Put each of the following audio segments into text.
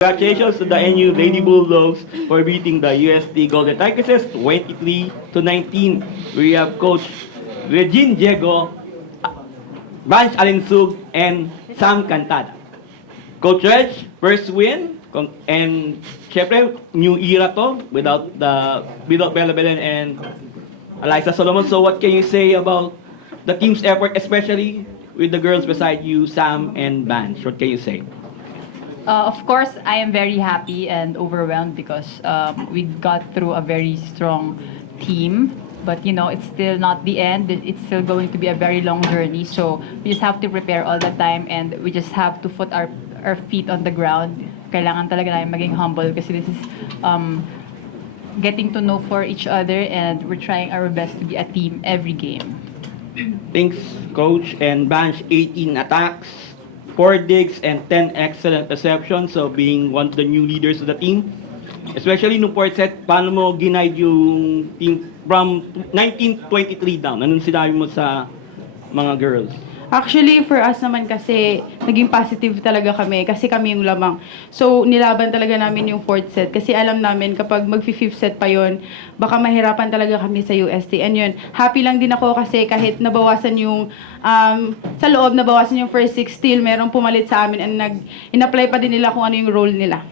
Congratulations to the NU Lady Bulldogs for beating the UST Golden Tigresses 23-19. We have Coach Regine Diego, Vance Alinsug, and Sam Cantada. Coach Reg, first win, and syempre, new era to without Bella Belen and Eliza Solomon. So what can you say about the team's effort, especially with the girls beside you, Sam and Vance? What can you say? Of course, I am very happy and overwhelmed because we got through a very strong team. But you know, it's still not the end. It's still going to be a very long journey. So we just have to prepare all the time, and we just have to put our feet on the ground. Kailangan talaga namin maging humble kasi this is getting to know for each other, and we're trying our best to be a team every game. Thanks, Coach. And Vance, 18 attacks, 4 digs, and 10 excellent receptions. So being one of the new leaders of the team. Especially nung fourth set, paano mo ginaid yung team from 19-23 down? Anong sinabi mo sa mga girls? Actually, for us naman kasi, naging positive talaga kami kasi kami yung lamang. So, nilaban talaga namin yung fourth set kasi alam namin kapag mag-fifth set pa yon, baka mahirapan talaga kami sa UST. And yun, happy lang din ako kasi kahit nabawasan yung, sa loob, nabawasan yung first six, still merong pumalit sa amin and in-apply pa din nila kung ano yung role nila.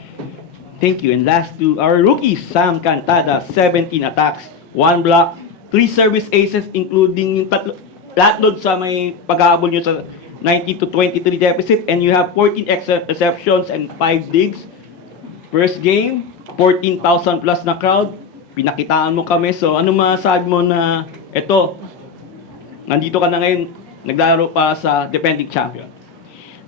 Thank you. And last to our rookies, Sam Cantada, 17 attacks, 1 block, 3 service aces, including yung flatload sa may pag-aabol nyo sa 19-23 deficit, and you have 14 extra receptions and 5 digs. First game, 14,000 plus na crowd. Pinakitaan mo kami. So, ano masasabi mo na eto, nandito ka na ngayon, naglalaro pa sa defending champion?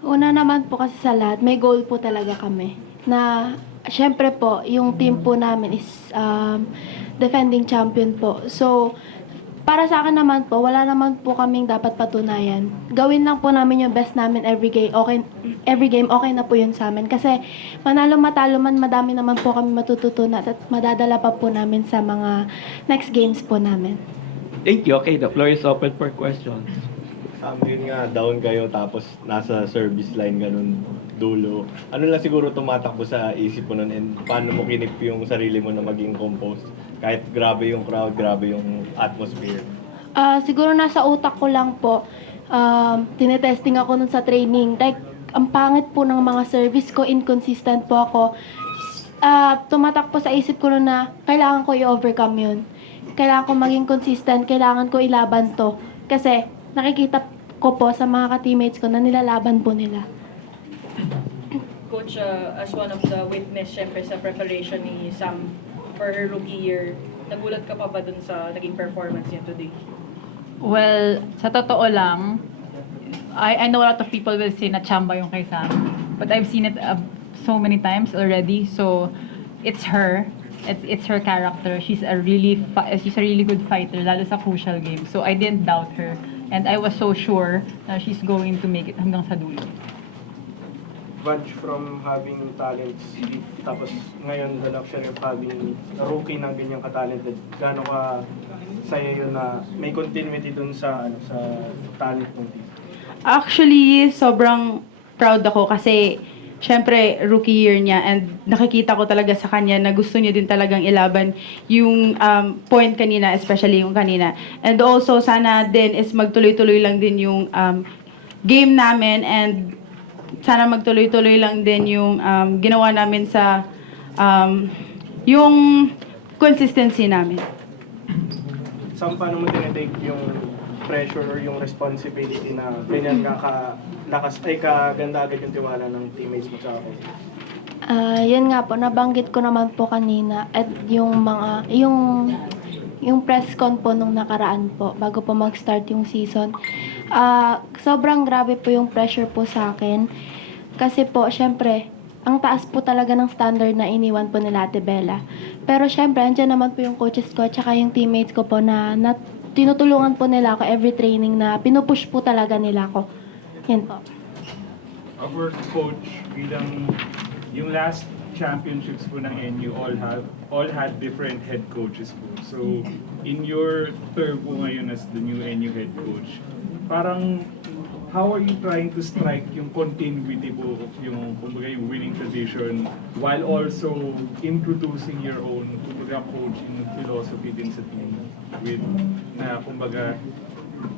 Una naman po kasi sa lahat, may goal po talaga kami. Na, syempre po, yung team po namin is defending champion po. So, para sa akin naman po, wala naman po kaming dapat patunayan. Gawin lang po namin yung best namin every game, okay na po yun sa amin. Kasi manalo matalo man, madami naman po kami matututunan at madadala pa po namin sa mga next games po namin. Thank you. Okay, the floor is open for questions. Yun nga, down kayo tapos nasa service line ganun dulo. Ano lang siguro tumatakbo sa isip mo nun and paano mo kinip yung sarili mo na maging composed? Kahit grabe yung crowd, grabe yung atmosphere. Siguro nasa utak ko lang po, tinetesting ako nun sa training. Like, ang pangit po ng mga service ko, inconsistent po ako. Tumatakbo sa isip ko nun na kailangan ko i-overcome yun. Kailangan ko maging consistent, kailangan ko ilaban to. Kasi nakikita ko po sa mga ka-teammates ko na nilalaban po nila. Coach, as one of the witness, syempre sa preparation ni Sam for her rookie year, nagulat ka pa ba dun sa naging performance niya today? Well, sa totoo lang, I know a lot of people will say na chamba yung kay Sam, but I've seen it so many times already. So it's her. It's her character. She's a really good fighter, lalo sa crucial game. So I didn't doubt her, and I was so sure na she's going to make it hanggang sa dulo. Bunch from having talents, tapos ngayon the luxury of having a rookie na ganyang ka-talented. Gaano ka sa'yo yun na may continuity dun sa talent ng team? Actually, sobrang proud ako kasi syempre, rookie year niya and nakikita ko talaga sa kanya na gusto niya din talagang ilaban yung point kanina, especially yung kanina. And also, sana din is magtuloy-tuloy lang din yung game namin and sana magtuloy-tuloy lang din yung ginawa namin sa yung consistency namin. Saan paano mo tinitake yung pressure or yung responsibility na ganyan kaganda agad yung tiwala ng teammates mo sa akin? Yun nga po, nabanggit ko naman po kanina at yung press con po nung nakaraan po, bago po mag-start yung season. Sobrang grabe po yung pressure po sa akin. Kasi po, syempre, ang taas po talaga ng standard na iniwan po nila Ate Bella. Pero syempre, andyan naman po yung coaches ko at saka yung teammates ko po na tinutulungan po nila ako every training na pinupush po talaga nila ako. Yan po. Our coach, bilang yung last championships po ng NU all had different head coaches po. So, in your term po ngayon as the new NU head coach, parang how are you trying to strike yung continuity po of yung, kumbaga, yung winning tradition while also introducing your own, kumbaga, coaching philosophy din sa team with, na, kumbaga,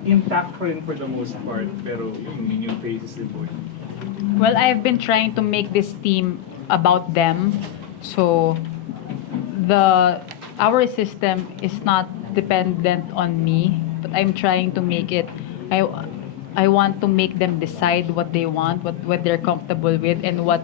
intact pa rin for the most part, pero yung new faces din po. Well, I've been trying to make this team about them. So our system is not dependent on me, but I'm trying to make it. I want to make them decide what they want, what they're comfortable with, and what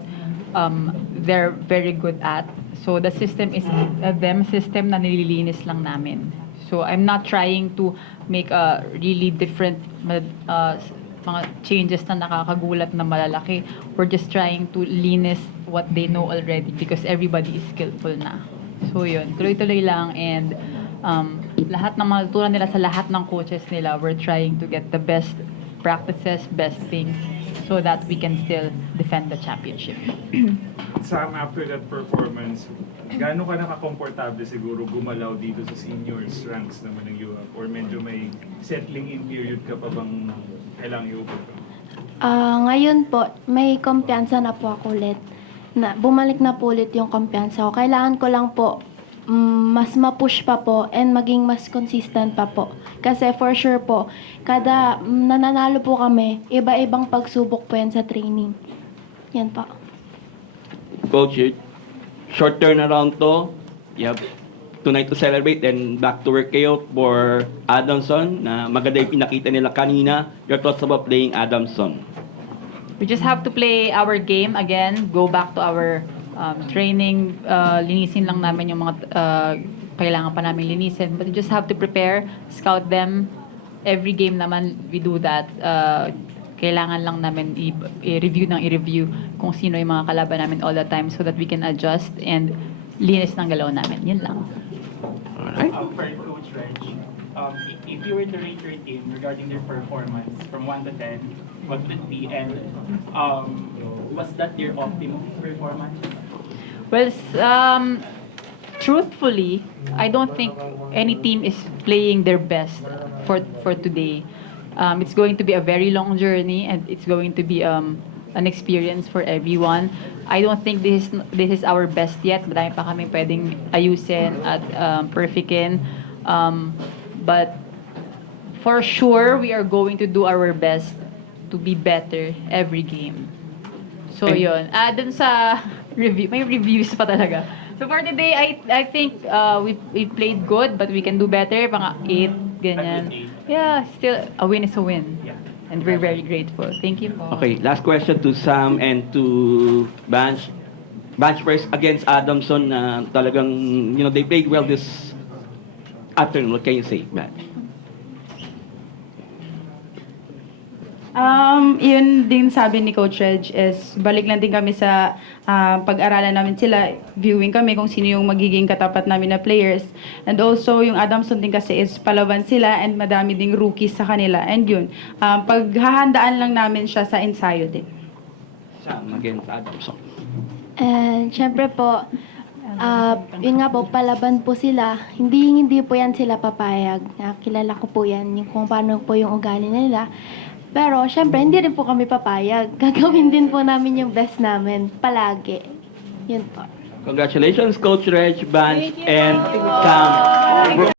they're very good at. So the system is a them system na nililinis lang namin. So I'm not trying to make a really different mga changes na nakakagulat na malalaki. We're just trying to linis what they know already because everybody is skillful na. So yun, tuloy-tuloy lang, and lahat ng mga tutunan nila sa lahat ng coaches nila, we're trying to get the best practices, best things, so that we can still defend the championship. Sam, after that performance, gaano ka nakakomportable siguro gumalaw dito sa seniors ranks naman ng UAP? Or medyo may settling in period ka pa bang kailangang i-overcome? Ngayon po, may kumpiyansa na po ako ulit. Bumalik na po ulit yung kumpiyansa ko. Kailangan ko lang po mas ma-push pa po and maging mas consistent pa po. Kasi for sure po, kada nananalo po kami, iba-ibang pagsubok po yan sa training. Yan po. Coach, short turnaround to. You have tonight to celebrate and back to work kayo for Adamson na maganda yung pinakita nila kanina. Your thoughts about playing Adamson? We just have to play our game again, go back to our training, linisin lang namin yung mga kailangan pa namin linisin. But we just have to prepare, scout them. Every game naman, we do that. Kailangan lang namin i-review kung sino yung mga kalaban namin all the time so that we can adjust and linis ng galaw namin. Yun lang. Alright. For Coach Reg, if you were to rate your team regarding their performance from 1 to 10, what would it be? And was that your optimum performance? Well, truthfully, I don't think any team is playing their best for today. It's going to be a very long journey, and it's going to be an experience for everyone. I don't think this is our best yet. Marami pa kami pwedeng ayusin at perfectin. But for sure, we are going to do our best to be better every game. So yun. Dun sa review, may reviews pa talaga. So for today, I think we played good, but we can do better. Mga 8, ganyan. Yeah, still, a win is a win. And we're very grateful. Thank you po. Okay, last question to Sam and to Banch. Banch first against Adamson. Talagang, they played well this afternoon. What can you say, Banch? Yun din sabi ni Coach Reg is balik lang din kami sa pag-aralan namin sila, viewing kami kung sino yung magiging katapat namin na players. And also, yung Adamson din kasi is palaban sila and madami ding rookies sa kanila. And yun, paghahandaan lang namin siya sa ensayo din. Sam against Adamson. And syempre po, yun nga po, palaban po sila. Hindi po yan sila papayag. Kilala ko po yan, yung kung paano po yung ugali nila. Pero, syempre, hindi rin po kami papayag. Gagawin din po namin yung best namin, palagi. Yun po. Congratulations, Coach Reg, Banch, and Sam.